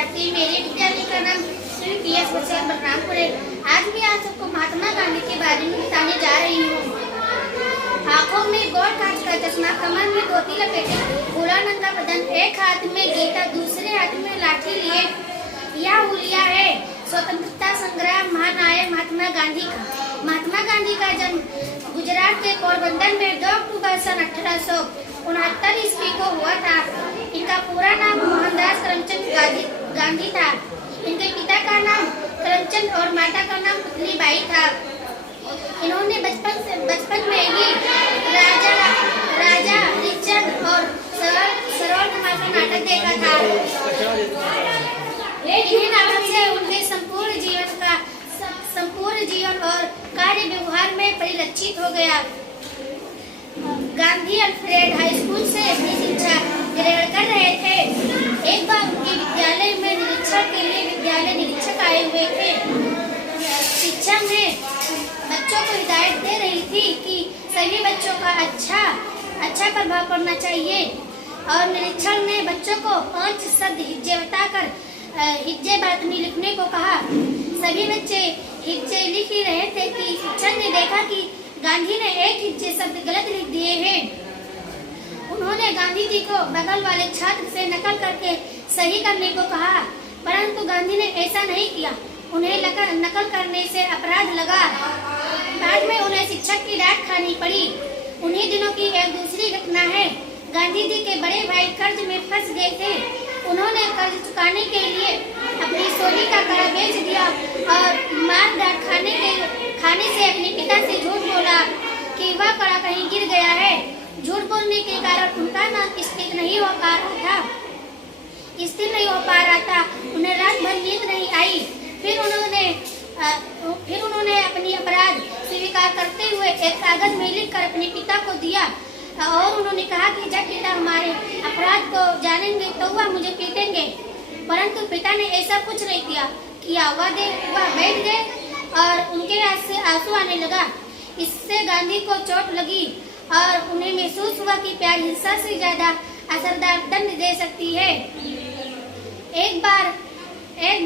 विद्यार्थी। मेरे विद्यालय का नाम श्री PS बच्चन बलरामपुर है। आज मैं आप सबको महात्मा गांधी के बारे में बताने जा रही हूँ। आंखों में गोल कांच का चश्मा, कमर में धोती लपेटे, भूला नंगा बदन, एक हाथ में गीता, दूसरे हाथ में लाठी लिए यह हुलिया है स्वतंत्रता संग्राम महानायक महात्मा गांधी का। महात्मा गांधी का जन्म गुजरात के पोरबंदर में 2 अक्टूबर सन 1869 ईस्वी को हुआ था। इनका पूरा नाम मोहनदास करमचंद गांधी था। इनके पिता का नाम करमचंद और माता का नाम पुतलीबाई था। इन्होंने बचपन में ही राजा रिचर्ड और सरोल कुमार का नाटक देखा था। इन्हीं नाटक से उनके संपूर्ण जीवन और कार्य व्यवहार में परिलक्षित हो गया। गांधी अल्फ्रेड हाई स्कूल से अपनी शिक्षा ग्रहण कर रहे थे। एक बार उनके विद्यालय में निरीक्षण के लिए विद्यालय निरीक्षक आए हुए थे। शिक्षक ने बच्चों को हिदायत दे रही थी कि सभी बच्चों का अच्छा प्रभाव पड़ना चाहिए और निरीक्षक ने बच्चों को 5 शब्द हिज्जे बताकर हिज्जे बातमी लिखने को कहा। सभी बच्चे हिज्जे लिख ही रहे थे कि शिक्षक ने देखा कि गांधी ने एक हिज्जे शब्द गलत लिख दिए हैं। उन्होंने गांधी जी को बगल वाले छात्र से नकल करके सही करने को कहा, परंतु गांधी ने ऐसा नहीं किया। उन्हें नकल करने से अपराध लगा। बाद में उन्हें शिक्षक की डांट खानी पड़ी। उन्हीं दिनों की एक दूसरी घटना है। गांधी जी के बड़े भाई कर्ज में फंस गए थे। उन्होंने कर्ज चुकाने के लिए अपनी सोने का कड़ा बेच दिया और मार डांट खाने से अपने पिता से झूठ बोला कि वह कड़ा कहीं गिर गया है। झूठ बोलने के कारण उनका नाम स्थिर नहीं हो पा रहा था। उन्हें रात भर नींद नहीं आई। फिर उन्होंने अपनी अपराध स्वीकार करते हुए एक कागज में लिखकर अपने पिता को दिया और उन्होंने कहा कि जब पिता हमारे अपराध को जानेंगे तो वह मुझे पीटेंगे। परंतु पिता ने ऐसा कुछ नहीं किया। वह बैठ गए और उनके आंख से आंसू आने लगा। इससे गांधी को चोट लगी और उन्हें महसूस हुआ कि प्यार हिंसा से ज्यादा असरदार दंड दे सकती है। एक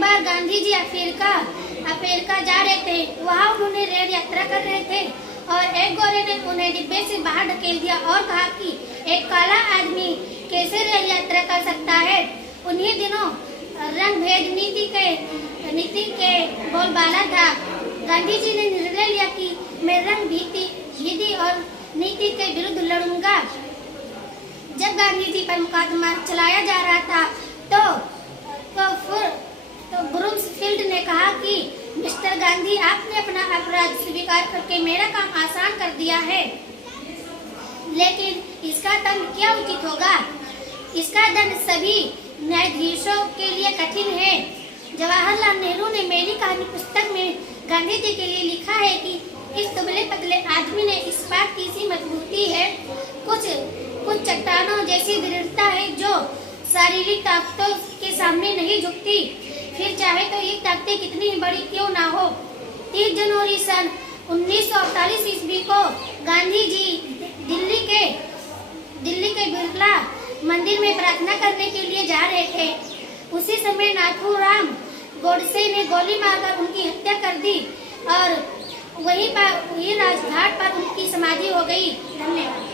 बार गांधी जी अफ्रीका जा रहे थे। वहाँ उन्होंने रेल यात्रा कर रहे थे और एक गोरे ने उन्हें डिब्बे से बाहर ढकेल दिया और कहा कि एक काला आदमी कैसे रेल यात्रा कर सकता है। उन्हीं दिनों रंग भेद नीति के बोलबाला था। गांधी जी ने निर्णय लिया कि मैं रंग भीति और नीति के विरुद्ध लड़ूंगा। जब गांधी जी पर मुकदमा चलाया जा रहा था तो ब्रूमफील्ड ने कहा कि मिस्टर गांधी, आपने अपना अपराध स्वीकार करके मेरा काम आसान कर दिया है, लेकिन इसका दंड क्या उचित होगा? इसका दंड सभी न्यायाधीशों के लिए कठिन है। जवाहरलाल नेहरू ने मेरी कहानी पुस्तक में गांधी जी के लिए लिखा है कि इस दुबले पतले आदमी ने इस्पात की सी मजबूती है, कुछ चट्टानों जैसी दृढ़ता है जो शारीरिक ताकतों के सामने नहीं झुकती, फिर चाहे तो ये ताकतें कितनी ही बड़ी क्यों ना हो। 30 जनवरी सन 1948 ईस्वी को गांधी जी दिल्ली के बिरला मंदिर में प्रार्थना करने के लिए जा रहे थे। उसी समय नाथूराम गोडसे ने गोली मारकर उनकी हत्या कर दी और वही राजघाट पर उनकी समाधि हो गई। धन्यवाद।